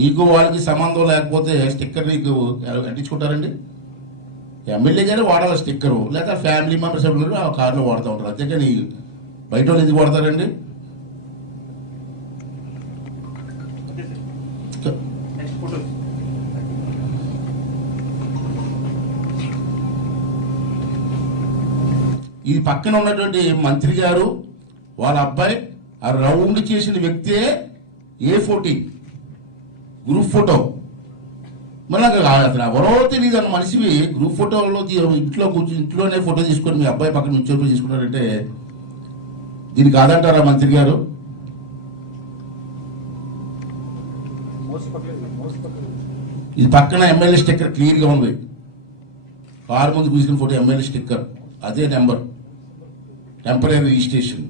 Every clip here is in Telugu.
నీకు వాళ్ళకి సంబంధం లేకపోతే స్టిక్కర్ నీకు అంటించుకుంటారండి? ఎమ్మెల్యే గానే వాడాలి స్టిక్కరు, లేదా ఫ్యామిలీ మెంబర్స్ ఎవరు ఆ కారులో వాడుతూ ఉంటారు. అంతేకాని బయట వాళ్ళు ఎందుకు వాడతారండి? ఈ పక్కన ఉన్నటువంటి మంత్రి గారు వాళ్ళ అబ్బాయి ఆ రౌండ్ చేసిన వ్యక్తే A14 గ్రూప్ ఫోటో. మళ్ళీ అసలు ఎవరో తెలియదు అన్న మనిషివి గ్రూప్ ఫోటోలో ఇంట్లో కూర్చొని ఇంట్లోనే ఫోటో తీసుకొని మీ అబ్బాయి పక్కన నుంచి తీసుకున్నారంటే దీన్ని కాదంటారా మంత్రి గారు? ఇది పక్కన ఎమ్మెల్యే స్టిక్కర్ క్లియర్గా ఉంది. కారు ముందు కూర్చున్న ఫోటో ఎమ్మెల్యే స్టిక్కర్, అదే నెంబర్, టెంపరీ రిజిస్ట్రేషన్.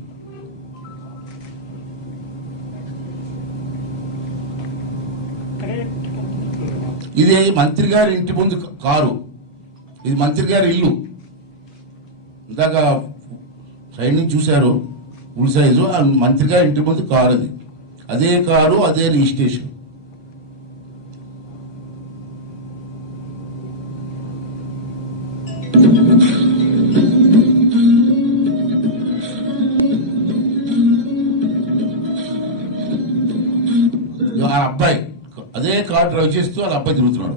ఇది మంత్రి గారి ఇంటి ముందు కారు, ఇది మంత్రి గారి ఇల్లు. ఇందాక సైడ్ నుంచి చూశారు ఫుల్ సైజు. మంత్రి గారి ఇంటి ముందు కారు అది, అదే కారు అదే రిజిస్ట్రేషన్. ఆ అబ్బాయి అదే కారు డ్రైవ్ చేస్తూ వాళ్ళ అబ్బాయి తిరుగుతున్నాడు.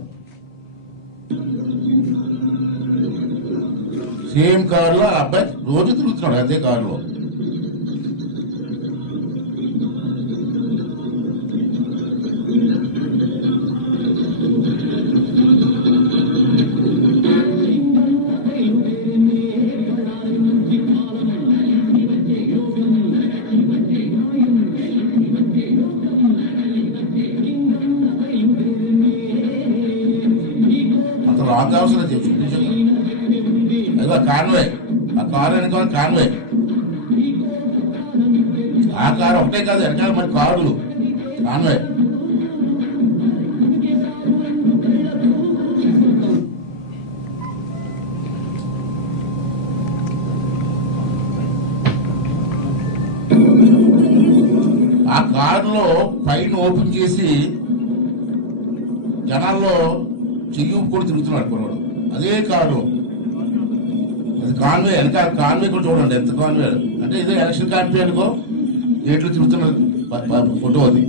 సేమ్ కారులో ఆ అబ్బాయి రోజు తిరుగుతున్నాడు అదే కారులో. రాంగ్ అవసరం చూపించండి. అదిగో కాన్వే, ఆ కారు వెనకాల కాన్వే. ఆ కారు ఒకటే కాదు, వెనకాల మరి కారులు కాన్వే. ఆ కారులో పైన ఓపెన్ చేసి జనాల్లో చెయ్యి కూడా తిరుగుతున్నాడు కొనవాడు అదే కారు. అది కాన్వే, వెనక కాన్వే కూడా చూడండి ఎంత కాన్వే అంటే. ఇదే ఎలక్షన్ కాన్వే అనుకో, గేట్లు తిరుగుతున్న ఫోటో అది.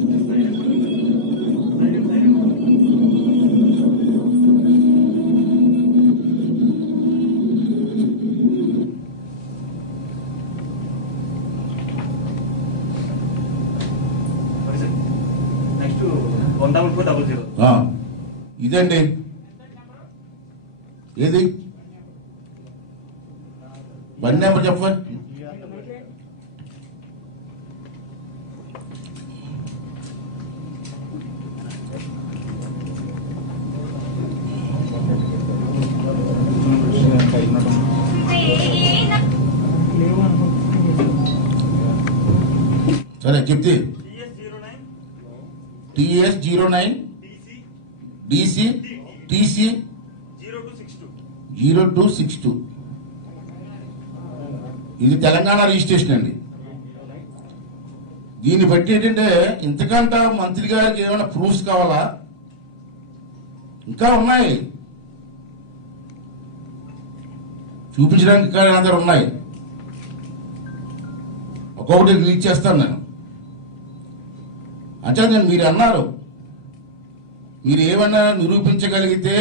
ఇదండి ఏది బండి నెంబర్ చెప్పండి. సరే చెప్తే TS09 DC TC 0262. ఇది తెలంగాణ రిజిస్ట్రేషన్ అండి. దీన్ని బట్టి ఏంటంటే ఇంతకంట మంత్రి గారికి ఏమైనా ప్రూఫ్స్ కావాలా? ఇంకా ఉన్నాయి చూపించడానికి, అందరు ఉన్నాయి. ఒక్కొక్కటి రిలీజ్ చేస్తాను నేను. అంటే నేను మీరు అన్నారు, మీరు ఏమన్నా నిరూపించగలిగితే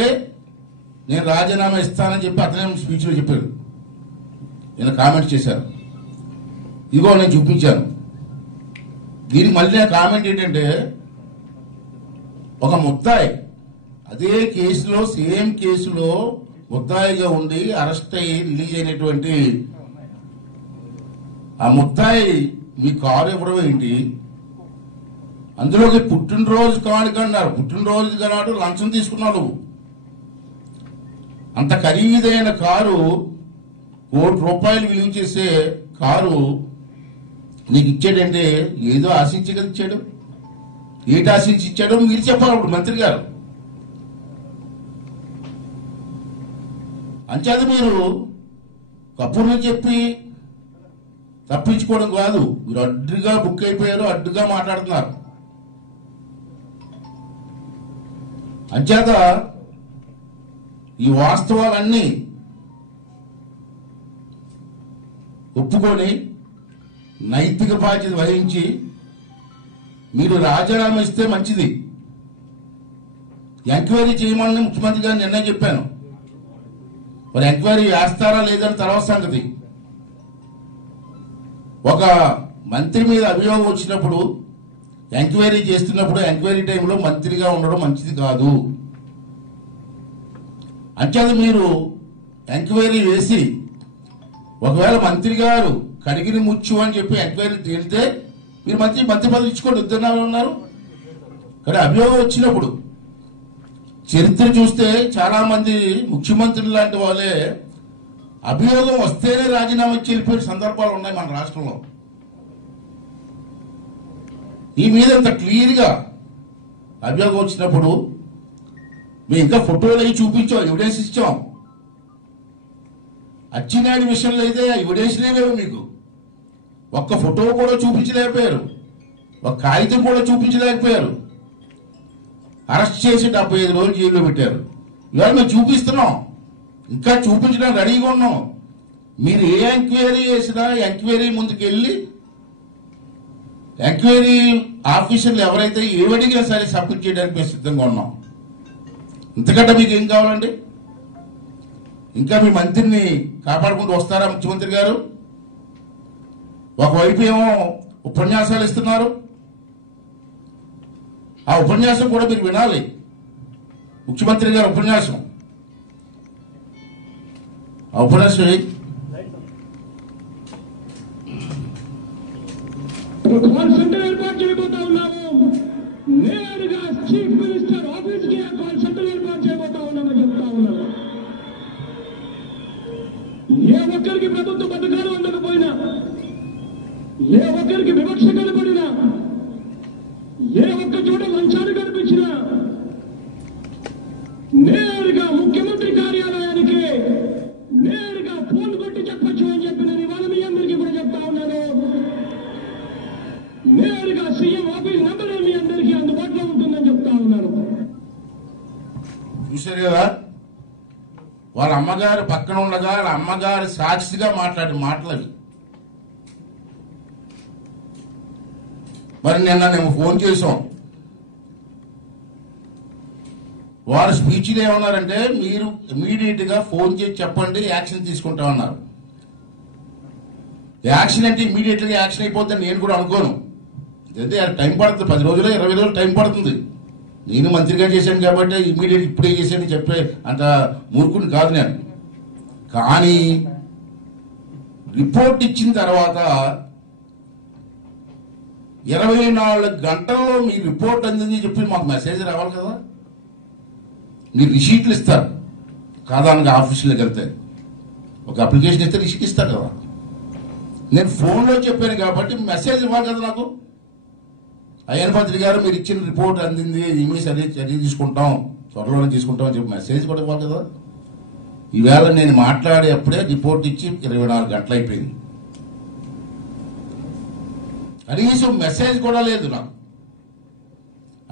నేను రాజీనామా ఇస్తానని చెప్పి అతనే స్పీచ్లో చెప్పాడు. నేను కామెంట్ చేశారు, ఇదిగో నేను చూపించాను. దీనికి మళ్ళీ నా కామెంట్ ఏంటంటే, ఒక ముద్దాయి అదే కేసులో సేమ్ కేసులో ముద్దాయిగా ఉండి అరెస్ట్ అయ్యి రిలీజ్ అయినటువంటి ఆ ముద్దాయి మీ కారు ఇవ్వడం ఏంటి? అందులోకి పుట్టినరోజు కానుకన్నారు. పుట్టినరోజు నాడు లంచం తీసుకున్నావు. అంత ఖరీదైన కారు, ₹1,00,00,000 విలువ చేసే కారు నీకు ఇచ్చాడంటే ఏదో ఆశించి కదా ఇచ్చాడు. ఏంటి ఆశించి ఇచ్చాడో మీరు చెప్పాలి అప్పుడు మంత్రి గారు. అంచేత మీరు కప్పుర్ని చెప్పి తప్పించుకోవడం కాదు, మీరు అడ్డుగా బుక్ అయిపోయారు, అడ్డుగా మాట్లాడుతున్నారు. అంచేత ఈ వాస్తవాలన్నీ ఒప్పుకొని నైతిక బాధ్యత వహించి మీరు రాజీనామా ఇస్తే మంచిది. ఎంక్వైరీ చేయమని ముఖ్యమంత్రి గారు నిర్ణయం చెప్పాను. మరి ఎంక్వైరీ వేస్తారా లేదని తర్వాత సంగతి. ఒక మంత్రి మీద అభియోగం వచ్చినప్పుడు ఎంక్వైరీ చేస్తున్నప్పుడు ఎంక్వైరీ టైంలో మంత్రిగా ఉండడం మంచిది కాదు. అంచేత మీరు ఎంక్వైరీ వేసి ఒకవేళ మంత్రి గారు కడిగిన ముచ్చు అని చెప్పి ఎంక్వైరీ తేలితే మీరు మంత్రి పదవి ఇచ్చుకోండి, ఇద్దరు ఉన్నారు. కానీ అభియోగం వచ్చినప్పుడు చరిత్ర చూస్తే చాలా మంది ముఖ్యమంత్రులు లాంటి వాళ్ళే అభియోగం వస్తేనే రాజీనామా ఇచ్చి వెళ్ళిపోయిన సందర్భాలు ఉన్నాయి మన రాష్ట్రంలో. ఈ మీద ఇంత క్లియర్గా అభియోగం వచ్చినప్పుడు మేము ఇంకా ఫోటోలు అవి చూపించాం, ఎవిడెన్స్ ఇచ్చాం. అచ్చెన్నాయుడు విషయంలో అయితే ఎవిడెన్స్లే లేవు. మీకు ఒక్క ఫోటో కూడా చూపించలేకపోయారు, ఒక కాగితం కూడా చూపించలేకపోయారు. అరెస్ట్ చేసి 75 రోజులు జైల్లో పెట్టారు. ఇవాళ మేము చూపిస్తున్నాం, ఇంకా చూపించడానికి రెడీగా ఉన్నాం. మీరు ఏ ఎంక్వైరీ చేసినా ఎంక్వైరీ ముందుకు వెళ్ళి ఎంక్వైరీ ఆఫీసర్లు ఎవరైతే ఏవడిగా సరే సబ్మిట్ చేయడానికి మేము సిద్ధంగా ఉన్నాం. ఇంతకంటే మీకు ఏం కావాలండి? ఇంకా మీ మంత్రిని కాపాడుకుంటూ వస్తారా ముఖ్యమంత్రి గారు? ఒకవైపు ఏమో ఉపన్యాసాలు ఇస్తున్నారు, ఆ ఉపన్యాసం కూడా మీరు వినాలి. ముఖ్యమంత్రి గారు ఉపన్యాసం, ఆ ఉపన్యాసం కాల్ సెంటర్ ఏర్పాటు చేయబోతా ఉన్నాము. నేరుగా చీఫ్ మినిస్టర్ ఆఫీస్ కి కాల్ సెంటర్ ఏర్పాటు చేయబోతా ఉన్నామని చెప్తా ఉన్నాము. ఏ ఒక్కరికి ప్రభుత్వ పథకాలు అందకపోయినా, ఏ ఒక్కరికి వివక్ష కనబడినా, ఏ ఒక్క చోట లంచాలు కనిపించినా నేరుగా ముఖ్యమంత్రి కార్యాలయానికి నేరుగా ఫోన్ కొట్టి చెప్పచ్చు అని చెప్పి నేను ఇవాళ మీ అందరికీ కూడా చెప్తా ఉన్నాను. నేరుగా సీఎం ఆఫీస్ నెంబర్ మీ అందరికీ అందుబాటులో ఉంటుందని చెప్తా ఉన్నాను. చూశారు కదా, వాళ్ళ అమ్మగారు పక్కన ఉండగా వాళ్ళ అమ్మగారు సాక్షిగా మాట్లాడిన మాటలు అవి. మరి నిన్న మేము ఫోన్ చేసాం, వారు స్పీచ్లు ఏమన్నారంటే మీరు ఇమీడియట్ గా ఫోన్ చేసి చెప్పండి, యాక్షన్ తీసుకుంటామన్నారు. యాక్షన్ అంటే ఇమీడియట్ గా యాక్షన్ అయిపోతుందని నేను కూడా అనుకోను. అయితే టైం పడుతుంది, 10 రోజులు 20 రోజులు టైం పడుతుంది. నేను మంత్రిగా చేశాను కాబట్టి ఇమీడియట్ ఇప్పుడే చేశాను చెప్పే అంత మూర్ఖుని కాదు నేను. కానీ రిపోర్ట్ ఇచ్చిన తర్వాత 24 గంటల్లో మీ రిపోర్ట్ అందిందని చెప్పి మాకు మెసేజ్ రావాలి కదా. మీరు రిసీట్లు ఇస్తారు కాదానికి ఆఫీసులోకి వెళ్తే, ఒక అప్లికేషన్ ఇస్తే రిసీట్ ఇస్తారు కదా. నేను ఫోన్లో చెప్పాను కాబట్టి మెసేజ్ ఇవ్వాలి కదా నాకు. అయ్యన్ మంత్రి గారు మీరు ఇచ్చిన రిపోర్ట్ అందింది, ఇమీ చర్య తీసుకుంటాం, త్వరలోనే తీసుకుంటాం అని చెప్పి మెసేజ్ కూడా ఇవ్వాలి కదా. ఈవేళ నేను మాట్లాడేప్పుడే రిపోర్ట్ ఇచ్చి 24 గంటలు అయిపోయింది. కనీసం మెసేజ్ కూడా లేదు నాకు.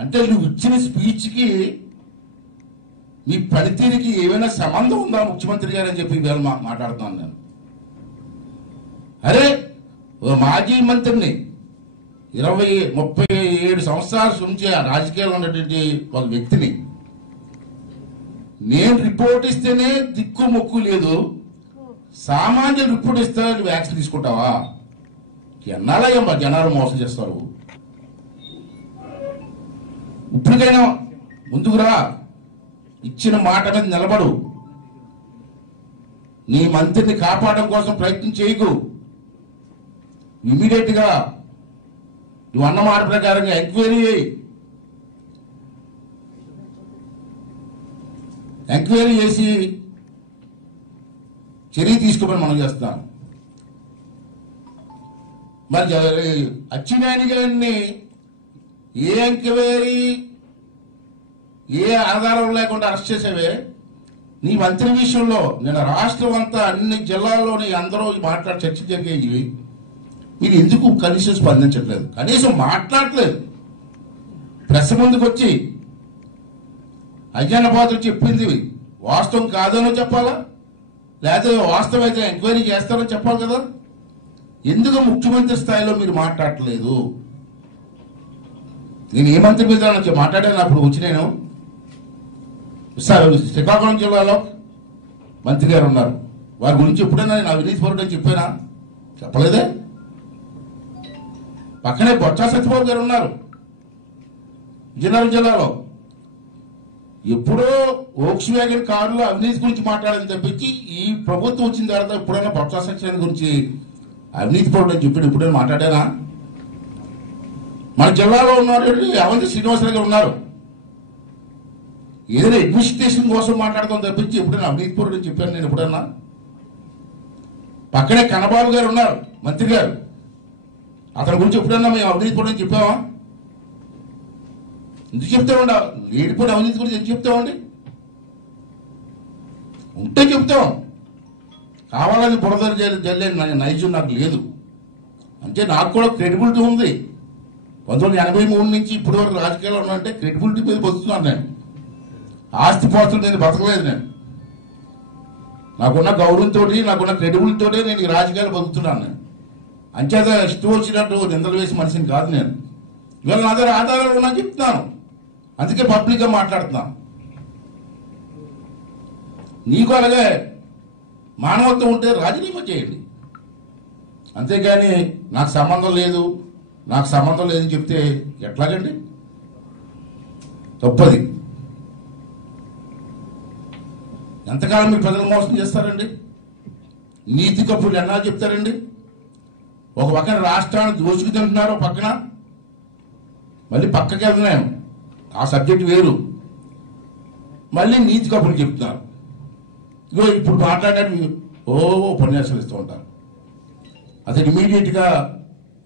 అంటే నువ్వు ఇచ్చిన స్పీచ్కి మీ పనితీరుకి ఏమైనా సంబంధం ఉందా ముఖ్యమంత్రి గారు అని చెప్పి ఈవేళ మాట్లాడుతున్నాను నేను. అరే ఓ మాజీ మంత్రిని 37 సంవత్సరాల నుంచి ఆ రాజకీయాల్లో ఉన్నటువంటి ఒక వ్యక్తిని నేను రిపోర్ట్ ఇస్తేనే దిక్కు మొక్కు లేదు, సామాన్య రిపోర్ట్ ఇస్తే నువ్వు యాక్షన్ తీసుకుంటావా? ఎన్నాళ్ళయ్యమ్మా జనాలు మోసం చేస్తారు. ఇప్పటికైనా ముందుకురా, ఇచ్చిన మాట మీద నిలబడు, నీ మంత్రిని కాపాడడం కోసం ప్రయత్నం చేయకు. ఇమీడియట్ గా నువ్వు అన్న మాట ప్రకారంగా ఎంక్వైరీ చేసి చర్య తీసుకోమని మనం చేస్తాం. మరి అచ్చెన్నాయుడు గారిని ఏ ఎంక్వైరీ ఏ ఆధారం లేకుండా అరెస్ట్ చేసేవే? నీ మంత్రి విషయంలో నేను రాష్ట్రం అంతా అన్ని జిల్లాల్లోని అందరూ మాట్లాడి చర్చ జరిగేవి. మీరు ఎందుకు కనీసం స్పందించట్లేదు? కనీసం మాట్లాడలేదు. ప్రెస్ ముందుకు వచ్చి అజ్ఞాన పాత్ర చెప్పింది వాస్తవం కాదనో చెప్పాలా, లేకపోతే వాస్తవం అయితే ఎంక్వైరీ చేస్తారో చెప్పాలి కదా. ఎందుకు ముఖ్యమంత్రి స్థాయిలో మీరు మాట్లాడట్లేదు? నేను ఏ మంత్రి మీద మాట్లాడాను అప్పుడు వచ్చి నేను సార్ శ్రీకాకుళం జిల్లాలో మంత్రి గారు ఉన్నారు, వారి గురించి ఎప్పుడైనా నేను అవినీతి పరుడని చెప్పానా? చెప్పలేదే. పక్కనే బొత్స సత్యబాబు గారు ఉన్నారు విజయనగరం జిల్లాలో, ఎప్పుడో వోక్స్ వ్యాగన్ కారులో అవినీతి గురించి మాట్లాడని తప్పించి ఈ ప్రభుత్వం వచ్చిన తర్వాత ఎప్పుడైనా బొత్స సత్యనారాయణ గురించి అవినీతి పరుడని చెప్పి ఎప్పుడైనా మాట్లాడానా? మన జిల్లాలో ఉన్నారు అవంతి శ్రీనివాసరావు గారు ఉన్నారు, ఏదైనా అడ్మినిస్ట్రేషన్ కోసం మాట్లాడతాం తప్పించి ఎప్పుడైనా అవినీతి పరుడు అని చెప్పాను నేను ఎప్పుడన్నా? పక్కనే కన్నబాబు గారు ఉన్నారు మంత్రి గారు, అతని గురించి ఎప్పుడన్నా మేము అవినీతి పరుడు అని చెప్పామా? ఎందుకు చెప్తామండి? లేడిపోయిన అవినీతి గురించి ఎందుకు చెప్తామండి? ఉంటే చెప్తాం, కావాలని బురద జల్లే నైజం నాకు లేదు. అంటే నాకు కూడా క్రెడిబిలిటీ ఉంది. 1983 నుంచి ఇప్పటి వరకు రాజకీయాల్లో ఉన్నానంటే క్రెడిబిలిటీ మీద బతుకుతున్నాను నేను. ఆస్తిపాస్తుల మీద బతకలేదు నేను. నాకున్న గౌరవంతో, నాకున్న క్రెడిబిలిటీతో నేను ఈ రాజకీయాలు బతుకుతున్నాను నేను. అంచేత ఇష్టం వచ్చినట్టు నిందలు వేసి మనిషిని కాదు నేను. ఇవాళ నా దగ్గర ఆధారాలు ఉన్నాయని చెప్తున్నాను, అందుకే పబ్లిక్గా మాట్లాడుతున్నాను. నీకు అలాగే మానవత్వం ఉంటే రాజీనామా చేయండి, అంతేగాని నాకు సంబంధం లేదు నాకు సంబంధం లేదని చెప్తే ఎట్లాగండి? తప్పది. ఎంతకాలం మీరు ప్రజలు మోసం చేస్తారండి? నీతి కప్పులు ఎన్నా చెప్తారండి? ఒక పక్కన రాష్ట్రాన్ని దోచుకు తింటున్నారు, పక్కన మళ్ళీ పక్కకి వెళ్తున్నాం, ఆ సబ్జెక్ట్ వేరు, మళ్ళీ నీతి కప్పులు చెప్తున్నారు. ఇగో ఇప్పుడు మాట్లాడారు, ఉపన్యాసాలు ఇస్తూ ఉంటారు. అసలు ఇమీడియట్గా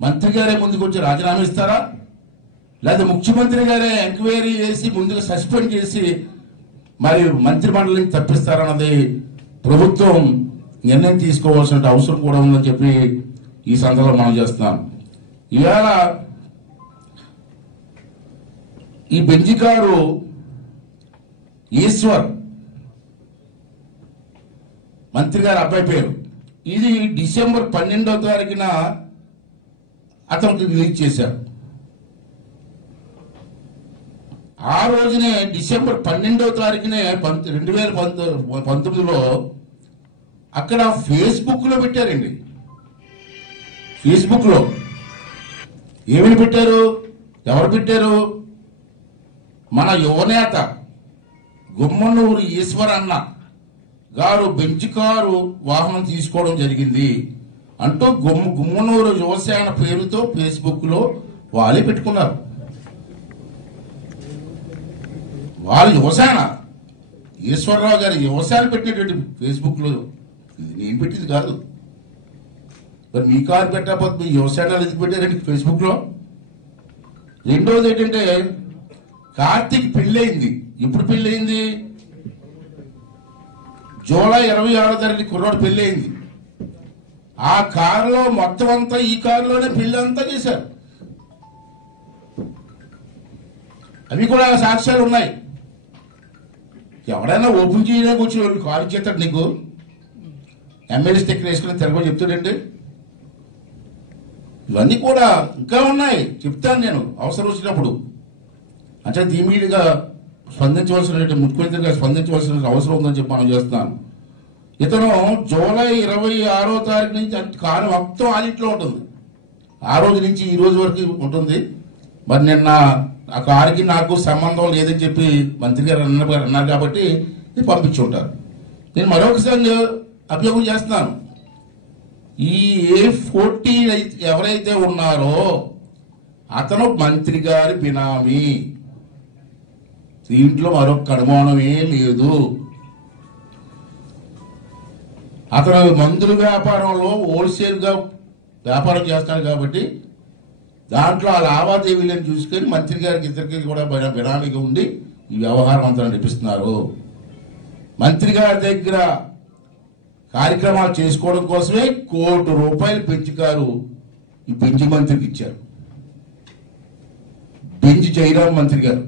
మంత్రి గారే ముందుకు వచ్చి రాజీనామా ఇస్తారా, లేదా ముఖ్యమంత్రి గారే ఎంక్వైరీ చేసి ముందుగా సస్పెండ్ చేసి మరి మంత్రి మండలిని తప్పిస్తారన్నది ప్రభుత్వం నిర్ణయం తీసుకోవాల్సిన అవసరం కూడా ఉందని చెప్పి ఈ సందర్భంలో మనం చేస్తున్నాం. ఇవాళ ఈ బెంజి గారు ఈశ్వర్ మంత్రి గారు అబ్బాయి పేరు, ఇది డిసెంబర్ 12వ తారీఖున అతనికి రిలీజ్ చేశారు. ఆ రోజునే డిసెంబర్ 12వ తారీఖునే 2019లో అక్కడ ఫేస్బుక్ లో పెట్టారండి. ఫేస్బుక్ లో ఏమని పెట్టారు? ఎవరు పెట్టారు? మన యువనేత గుమ్మనూరు ఈశ్వర్ అన్న గారు బెంచ్ కారు వాహనం తీసుకోవడం జరిగింది అంటూ గుమ్మనూరు యువసేన పేరుతో ఫేస్బుక్ లో వాళ్ళే పెట్టుకున్నారు. వాళ్ళు యువసేన, ఈశ్వరరావు గారి యువసేన పెట్టినటువంటి ఫేస్బుక్ లో, ఇది నేను పెట్టింది కాదు. మరి మీ కారు పెట్టకపోతే మీ యువసేన ఎందుకు పెట్టారండి ఫేస్బుక్ లో? రెండోది ఏంటంటే కార్తీక్ పెళ్ళయింది. ఎప్పుడు పెళ్ళయింది? జూలై 26వ తారీఖు కుర్రాడు పెళ్ళయింది. ఆ కారులో మొత్తం అంతా ఈ కారులోనే పెళ్లి అంతా చేశారు. అవి కూడా సాక్ష్యాలు ఉన్నాయి. ఎవడైనా ఓపెన్ చేయడానికి వచ్చి కారు ఇచ్చేస్తాడు నీకు? ఎమ్మెల్యే స్టిక్కర్ వేసుకుని తిరగ చెప్తాడండి. ఇవన్నీ కూడా ఇంకా ఉన్నాయి, చెప్తాను నేను అవసరం వచ్చినప్పుడు. అంటే ఇమీడియట్గా స్పందించవలసిన, ముఖ్యమంత్రిగా స్పందించవలసిన అవసరం ఉందని చెప్పి మనం చేస్తున్నాను. ఇతను జూలై 26వ తారీఖు నుంచి కారు మొత్తం ఆడిట్లో ఉంటుంది. ఆ రోజు నుంచి ఈ రోజు వరకు ఉంటుంది. మరి నిన్న ఆ కారుకి నాకు సంబంధం లేదని చెప్పి మంత్రి గారు అన్నారు కాబట్టి ఇది పంపించి ఉంటారు. నేను మరొకసారి అభియోగం చేస్తున్నాను, ఈ A14 ఎవరైతే ఉన్నారో అతను మంత్రి గారి బినామీ. దీంట్లో మరొక అనుమానమే లేదు. అతను మందుల వ్యాపారంలో హోల్సేల్గా వ్యాపారం చేస్తాడు కాబట్టి దాంట్లో ఆ లావాదేవీలను చూసుకొని మంత్రి గారికి ఇద్దరికి కూడా బినామీగా ఉండి ఈ వ్యవహారం అంతా నడిపిస్తున్నారు. మంత్రి గారి దగ్గర కార్యక్రమాలు చేసుకోవడం కోసమే ₹1 కోటి పెంచుకారు ఈ బెంజి మంత్రికి ఇచ్చారు. బెంజి జయరాం మంత్రి గారు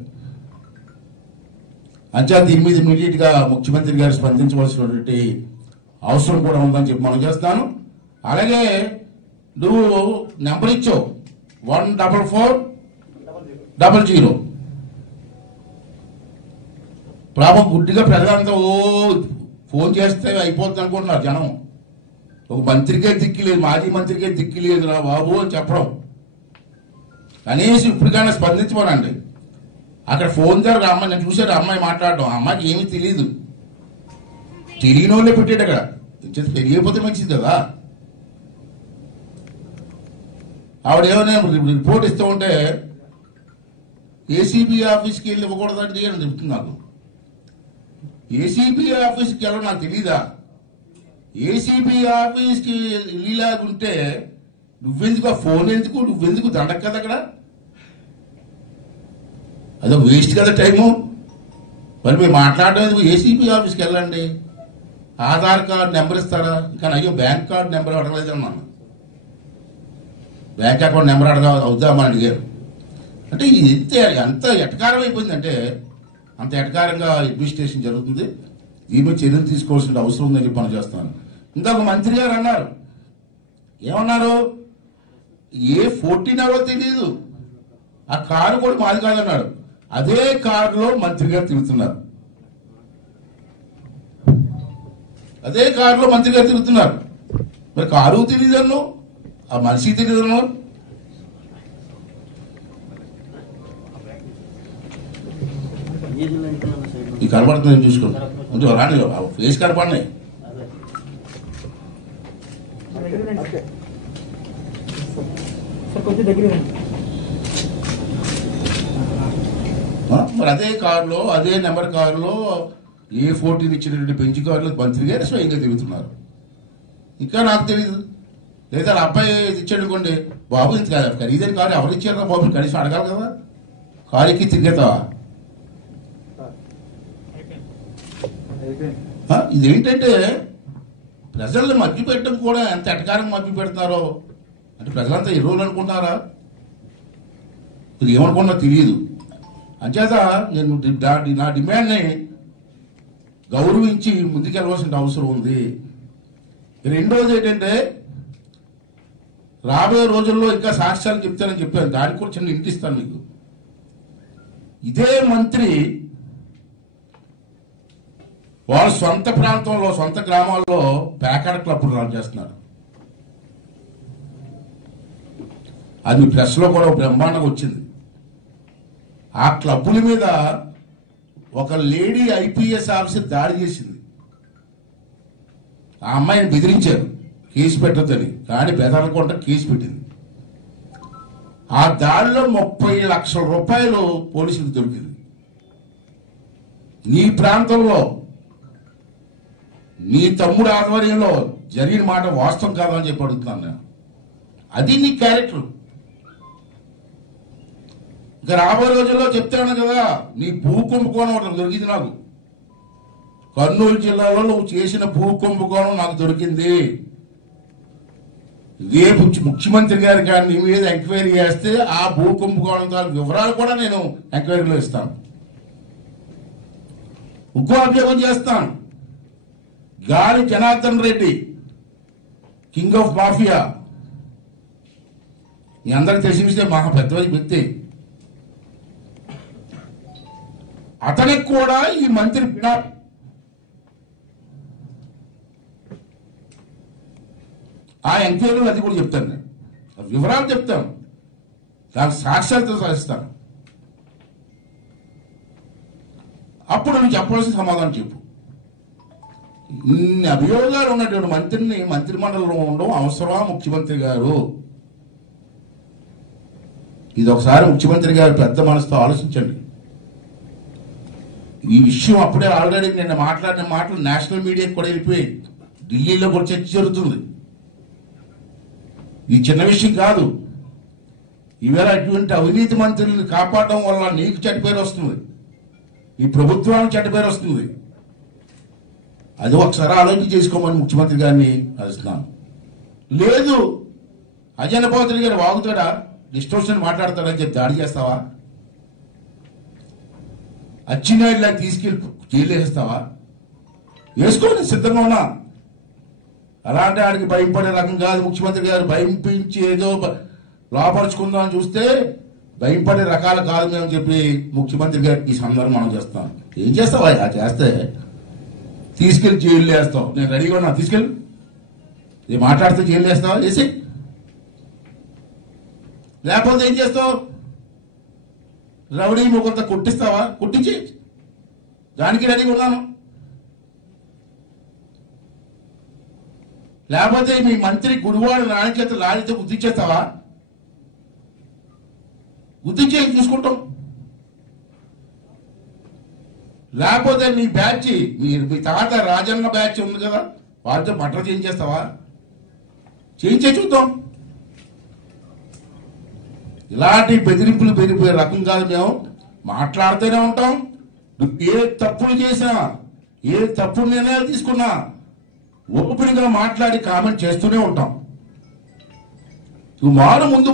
అంచా దీని మీద ఇమీడియట్ గా ముఖ్యమంత్రి గారు స్పందించవలసినటువంటి అవసరం కూడా ఉందని చెప్పి మనం చేస్తాను. అలాగే నువ్వు నెంబర్ ఇచ్చావు 14400. ప్రాపం గుడ్డిగా ప్రజలంతా ఫోన్ చేస్తే అయిపోతుంది అనుకుంటున్నారు జనం. ఒక మంత్రికే దిక్కి లేదు, మాజీ మంత్రికే దిక్కి లేదు రా బాబు అని చెప్పడం. కనీసం ఇప్పటికైనా స్పందించమనండి. అక్కడ ఫోన్ ద్వారా అమ్మాయి, నేను చూసాడు అమ్మాయి మాట్లాడడం, ఆ అమ్మాయికి ఏమీ తెలియదు, తెలియని వాళ్ళే పెట్టాడు అక్కడ. తెలియకపోతే మంచిది కదా. ఆవిడేమైనా రిపోర్ట్ ఇస్తూ ఉంటే ఏసీబీ ఆఫీస్కి వెళ్ళి ఇవ్వకూడదండి అని చెప్తుంది నాకు. ఏసీబీ ఆఫీస్కి వెళ్ళడం నాకు తెలీదా? ఏసీబీ ఆఫీస్కి వెళ్ళిలాగుంటే నువ్వెందుకు ఆ ఫోన్ ఎందుకు, నువ్వెందుకు దండక కదా అక్కడ? అదో వేస్ట్ కదా టైము. మరి మీరు మాట్లాడడం ఎందుకు? ఏసీబీ ఆఫీస్కి వెళ్ళండి, ఆధార్ కార్డు నెంబర్ ఇస్తారా? ఇంకా అయ్యో బ్యాంక్ కార్డు నెంబర్ అడగలేదన్నాను, బ్యాంక్ అకౌంట్ నెంబర్ అవుద్దామని అడిగారు. అంటే ఇది ఎంత ఎటకారం అయిపోయిందంటే అంత ఎటకారంగా అడ్మినిస్ట్రేషన్ జరుగుతుంది. దీని మీద చర్యలు తీసుకోవాల్సిన అవసరం ఉందని చెప్పి మనం చేస్తున్నాను. ఇంకొక మంత్రి గారు అన్నారు, ఏమన్నారు? A14 ఎవరో తెలియదు, ఆ కారు కూడా మాది కాదన్నాడు. అదే కారులో మంత్రి గారు తిరుగుతున్నారు, అదే కారులో మంత్రి గారు తిరుగుతున్నారు. మరి కారు తెలియదన్ను, ఆ మనిషి తెలియదన్ను. ఈ కనపడుతుంది చూసుకోండి, కొంచెం రాని ఫేస్ కనపడినాయి. మరి అదే కారులో, అదే నెంబర్ కారులో A14 ఇచ్చినటువంటి బెంచ్ కారులో మంత్రి గారు స్వయంగా తిరుగుతున్నారు. ఇంకా నాకు తెలియదు. లేదా అబ్బాయి ఇచ్చాడు అనుకోండి, బాబు ఇంత ఖరీదైన కారు ఎవరు ఇచ్చారా బాబు, కనీసం అడగాలి కదా. కారు ఎక్కి తిరిగేతావా? ఇదేంటంటే ప్రజల్ని మభ్య పెట్టడం కూడా ఎంత ఎటకారం మభ్య పెడుతున్నారో. అంటే ప్రజలంతా ఎరువులు అనుకుంటున్నారా, ఇది ఏమనుకున్నా తెలియదు. అంచేత నేను నా డిమాండ్ని గౌరవించి ముందుకెళ్ళవలసిన అవసరం ఉంది. రెండోది ఏంటంటే రాబోయే రోజుల్లో ఇంకా సాక్ష్యాలు చెప్తానని చెప్పాను, దానికి కూడా చిన్న ఇంటిస్తాను మీకు. ఇదే మంత్రి వాళ్ళ సొంత ప్రాంతంలో, సొంత గ్రామాల్లో ప్యాకెట్ క్లబ్లు రన్ చేస్తున్నారు. అది మీ ప్రెస్లో కూడా బ్రహ్మాండంగా వచ్చింది. ఆ క్లబ్బుల మీద ఒక లేడీ ఐపీఎస్ ఆఫీసర్ దాడి చేసింది. ఆ అమ్మాయిని బెదిరించారు కేసు పెట్టద్దని, కానీ బెదరకుండా కేసు పెట్టింది. ఆ దాడిలో 30 లక్షల రూపాయలు పోలీసులకు దొరికింది. నీ ప్రాంతంలో నీ తమ్ముడు ఆధ్వర్యంలో జరిగిన మాట వాస్తవం కాదని చెప్పి అడుగుతున్నాను నేను. అది నీ క్యారెక్టర్. ఇంకా రాబోయే రోజుల్లో చెప్తాను కదా, నీ భూ కుంభకోణం ఒకటి దొరికింది నాకు. కర్నూలు జిల్లాలో నువ్వు చేసిన భూ కుంభకోణం నాకు దొరికింది. రేపు ముఖ్యమంత్రి గారు కానీ నీ మీద ఎంక్వైరీ చేస్తే ఆ భూ కుంభకోణం వివరాలు కూడా నేను ఎంక్వైరీలో ఇస్తాను. ఇంకో అభియోగం చేస్తాను. Gali Janardhan Reddy, king of mafia, మీ అందరికి తెలిసి విషయం, మహా పెద్ద వ్యక్తి. అతనికి కూడా ఈ మంత్రి ఆ ఎంక్వైరీలు అది కూడా చెప్తాను, నేను వివరాలు చెప్తాను, దానికి సాక్ష్యాలతో సాధిస్తాను. అప్పుడు నువ్వు చెప్పవలసిన సమాధానం చెప్పు. ఇన్ని అభియోగాలు ఉన్నటువంటి మంత్రిని మంత్రిమండలిలో ఉండడం అవసరమా ముఖ్యమంత్రి గారు? ఇది ఒకసారి ముఖ్యమంత్రి గారు పెద్ద మనసుతో ఆలోచించండి. ఈ విషయం అప్పుడే ఆల్రెడీ నిన్న మాట్లాడిన మాటలు నేషనల్ మీడియాకి కూడా వెళ్ళిపోయి ఢిల్లీలో కూడా చర్చ జరుగుతుంది. ఈ చిన్న విషయం కాదు. ఈవేళ అటువంటి అవినీతి మంత్రులను కాపాడడం వల్ల నీకు చెడ్డ పేరు వస్తుంది, ఈ ప్రభుత్వానికి చెడ్డ పేరు వస్తుంది. అది ఒకసారి ఆలోచన చేసుకోమని ముఖ్యమంత్రి గారిని అడుగుతున్నాను. లేదు అజయ్ పోతులు గారు వాగుతాడా, డిస్టోర్షన్ మాట్లాడతాడని చెప్పి దాడి చేస్తావా? అచ్చినాయుడులా తీసుకెళ్ళి జైలు వేస్తావా? వేసుకోండి, సిద్ధంగా ఉన్నా. అలాంటి ఆడికి భయపడే రకం కాదు ముఖ్యమంత్రి గారు. భయంపించి ఏదో లోపరుచుకుందాం అని చూస్తే భయపడే రకాలు కాదు మేము చెప్పి ముఖ్యమంత్రి గారికి ఈ సందర్భం మనం చేస్తాం. ఏం చేస్తావా? చేస్తే తీసుకెళ్లి జైలు వేస్తావు. నేను రెడీగా ఉన్నా, తీసుకెళ్ళి ఏ మాట్లాడితే జైలు వేస్తావా? వేసి లేకపోతే ఏం చేస్తావు? రౌడీ కొంత కొట్టిస్తావా? కొట్టించి దానికి రెడీగా ఉన్నాను. లేకపోతే మీ మంత్రి గుడివాడు నాని చేత లారీతో గుర్తించేస్తావా? గుర్తించే చూసుకుంటాం. లేకపోతే మీ బ్యాచ్ మీ తాత రాజన్న బ్యాచ్ ఉంది కదా, వాళ్ళతో మటర్ చేయించేస్తావా? చేయించే చూద్దాం. ఇలాంటి బెదిరింపులు పెరిగిపోయే రకం కాదు. మేము మాట్లాడుతూనే ఉంటాం. ఏ తప్పులు చేసినా, ఏ తప్పుడు నిర్ణయాలు తీసుకున్నా ఓపెన్ గా మాట్లాడి కామెంట్ చేస్తూనే ఉంటాం. నువ్వు ముందు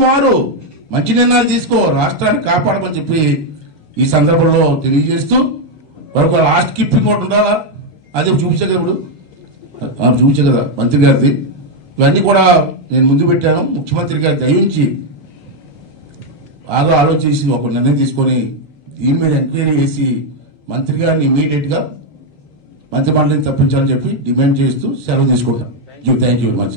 మంచి నిర్ణయాలు తీసుకో, రాష్ట్రాన్ని కాపాడమని చెప్పి ఈ సందర్భంలో తెలియజేస్తూ, వరకు లాస్ట్ కీపింగ్ ఒకటి ఉండాలా, అది చూపించే కదా. ఇప్పుడు చూపించే కదా మంత్రి గారిది. ఇవన్నీ కూడా నేను ముందు పెట్టాను. ముఖ్యమంత్రి గారి దయించి బాగా ఆలోచించి ఒక నిర్ణయం తీసుకొని దీని మీద ఎంక్వైరీ చేసి మంత్రి గారిని ఇమీడియట్ గా మంత్రి మండలిని తప్పించాలని చెప్పి డిమాండ్ చేస్తూ సెలవు తీసుకుంటాం. Thank you very much.